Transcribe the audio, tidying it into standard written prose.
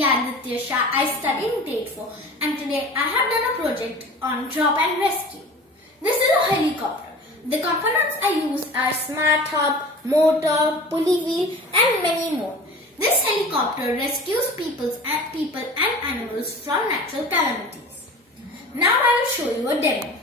me Shah. I study in grade 4 and today I have done a project on drop and rescue. This is a helicopter. The components I use are smart hub, motor, pulley wheel and many more. This helicopter rescues people and animals from natural calamities. Now I will show you a demo.